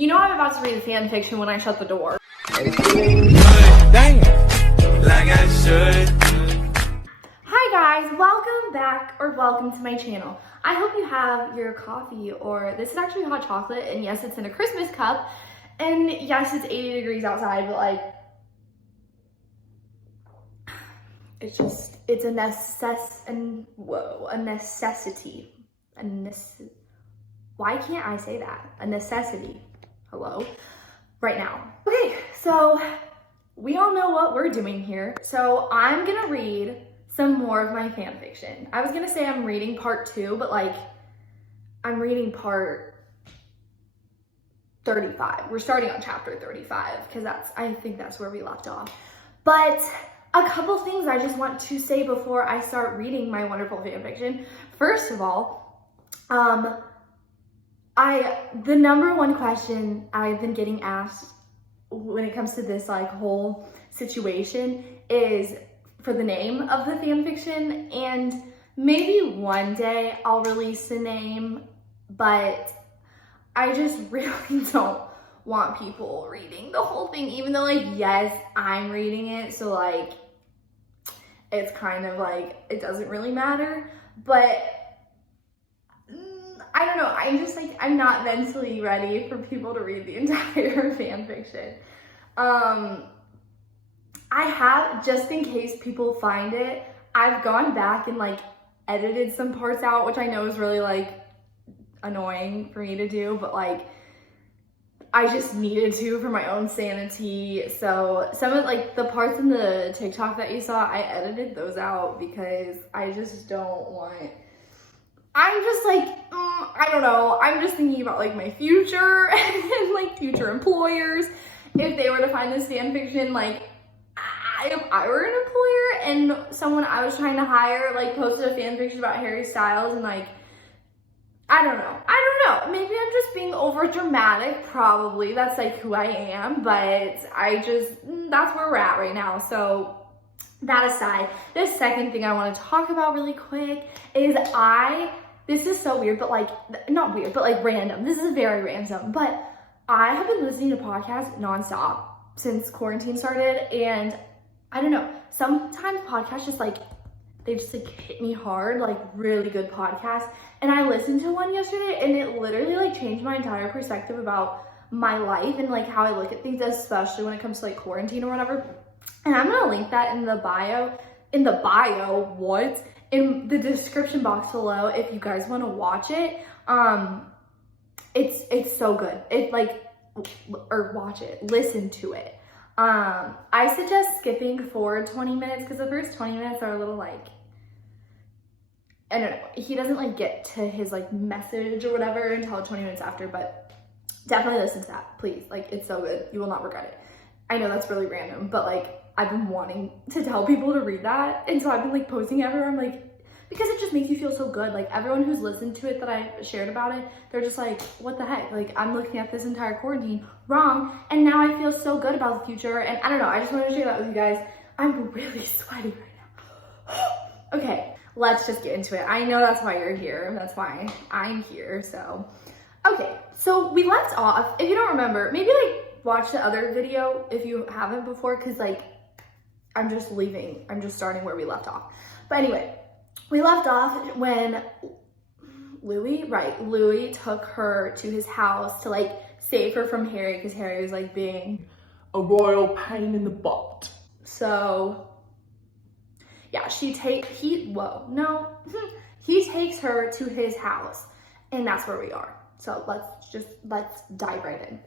You know I'm about to read fan fiction when I shut the door. Damn. Like I should. Hi guys, welcome back or welcome to my channel. I hope you have your coffee, or this is actually hot chocolate, and yes, it's in a Christmas cup, and yes, it's 80 degrees outside, but like, it's a necessity. Why can't I say that? A necessity. Hello? Right now. Okay, so we all know what we're doing here. So I'm gonna read some more of my fan fiction. I was gonna say I'm reading part 2, but like, I'm reading part 35. We're starting on chapter 35 because I think that's where we left off. But a couple things I just want to say before I start reading my wonderful fan fiction. First of all, the number one question I've been getting asked when it comes to this like whole situation is for the name of the fan fiction, and maybe one day I'll release the name, but I just really don't want people reading the whole thing, even though like, yes, I'm reading it, so like, it's kind of like, it doesn't really matter, but I don't know, I'm just like, I'm not mentally ready for people to read the entire fan fiction. I have, just in case people find it, I've gone back and like edited some parts out, which I know is really like annoying for me to do, but like, I just needed to for my own sanity. So some of like the parts in the TikTok that you saw, I edited those out because I just don't want, I'm just like, I don't know. I'm just thinking about like my future and like future employers. If they were to find this fan fiction, like if I were an employer and someone I was trying to hire like posted a fan fiction about Harry Styles, and like, I don't know. Maybe I'm just being over dramatic. Probably that's like who I am, but that's where we're at right now. So that aside, the second thing I want to talk about really quick is this is so weird, but like, not weird, but like random. This is very random, but I have been listening to podcasts nonstop since quarantine started, and I don't know, sometimes podcasts just like, they just like hit me hard, like really good podcasts. And I listened to one yesterday and it literally like changed my entire perspective about my life and like how I look at things, especially when it comes to like quarantine or whatever. And I'm gonna link that in the description box below if you guys want to watch it. It's so good. Listen to it. I suggest skipping forward 20 minutes because the first 20 minutes are a little like, I don't know, he doesn't like get to his like message or whatever until 20 minutes after, but definitely listen to that, please. Like, it's so good. You will not regret it. I know that's really random, but like, I've been wanting to tell people to read that, and so I've been like posting everywhere. I'm like, because it just makes you feel so good. Like, everyone who's listened to it that I shared about it, they're just like, what the heck? Like, I'm looking at this entire quarantine wrong, and now I feel so good about the future. And I don't know, I just wanted to share that with you guys. I'm really sweaty right now. Okay, let's just get into it. I know that's why you're here. That's why I'm here, so. Okay, so we left off, if you don't remember, maybe like watch the other video if you haven't before, because like, I'm just starting where we left off. But anyway, we left off when Louis took her to his house to like save her from Harry, because Harry was like being a royal pain in the butt. So yeah, he takes her to his house, and that's where we are. So let's dive right in.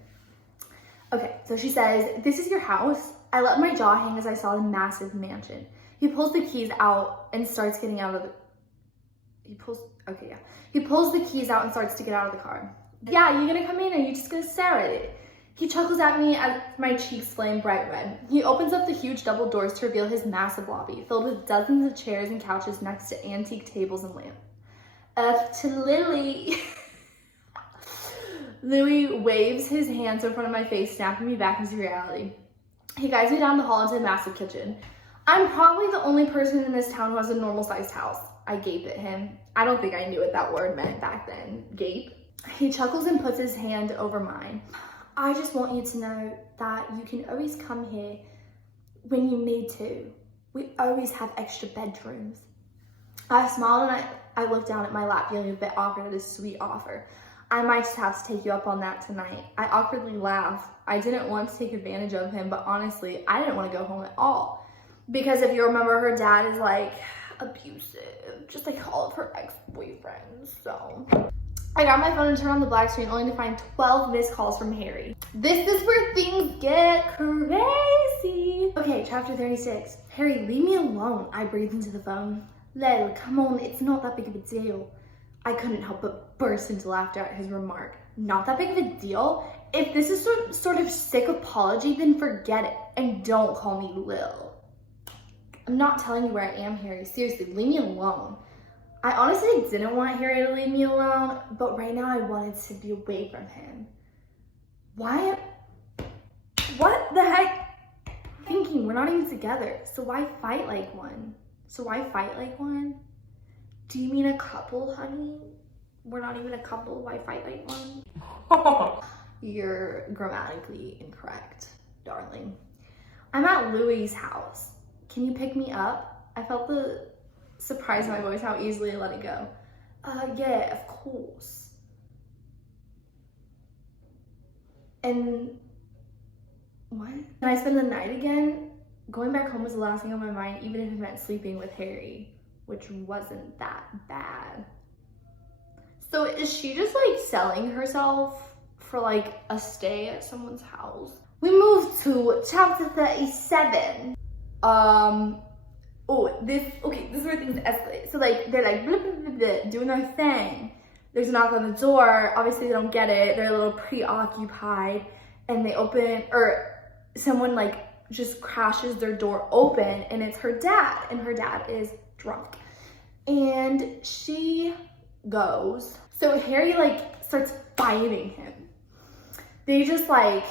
Okay, so she says, "This is your house." I let my jaw hang as I saw the massive mansion. He pulls the keys out and starts getting out of the... He pulls the keys out and starts to get out of the car. "Yeah, you gonna come in or you just gonna stare at it?" He chuckles at me as my cheeks flame bright red. He opens up the huge double doors to reveal his massive lobby, filled with dozens of chairs and couches next to antique tables and lamps. Up to Lily. Louis waves his hands in front of my face, snapping me back into reality. He guides me down the hall into the massive kitchen. I'm probably the only person in this town who has a normal-sized house. I gape at him. I don't think I knew what that word meant back then. Gape. He chuckles and puts his hand over mine. I just want you to know that you can always come here when you need to. We always have extra bedrooms. I smiled and I looked down at my lap, feeling a bit awkward at his sweet offer. I might just have to take you up on that tonight. I awkwardly laughed. I didn't want to take advantage of him, but honestly, I didn't want to go home at all. Because if you remember, her dad is like abusive, just like all of her ex-boyfriends, so. I got my phone and turned on the black screen only to find 12 missed calls from Harry. This is where things get crazy. Okay, chapter 36. Harry, leave me alone. I breathed into the phone. Lel, come on, it's not that big of a deal. I couldn't help but burst into laughter at his remark. Not that big of a deal? If this is some sort of sick apology, then forget it and don't call me Lil. I'm not telling you where I am, Harry. Seriously, leave me alone. I honestly didn't want Harry to leave me alone, but right now I wanted to be away from him. Why? What the heck? I'm thinking we're not even together, so why fight like one? Do you mean a couple, honey? We're not even a couple, why fight like one? You're grammatically incorrect, darling. I'm at Louie's house. Can you pick me up? I felt the surprise in my voice, how easily I let it go. Yeah, of course. And what? Can I spend the night again? Going back home was the last thing on my mind, even if it meant sleeping with Harry, which wasn't that bad. So is she just like selling herself for like a stay at someone's house? We moved to chapter 37. This is where things escalate. So like, they're like, blah, blah, blah, blah, doing their thing. There's a knock on the door. Obviously they don't get it. They're a little preoccupied and they open, or someone like just crashes their door open and it's her dad, and her dad is drunk. And she goes, so Harry like starts fighting him. They just like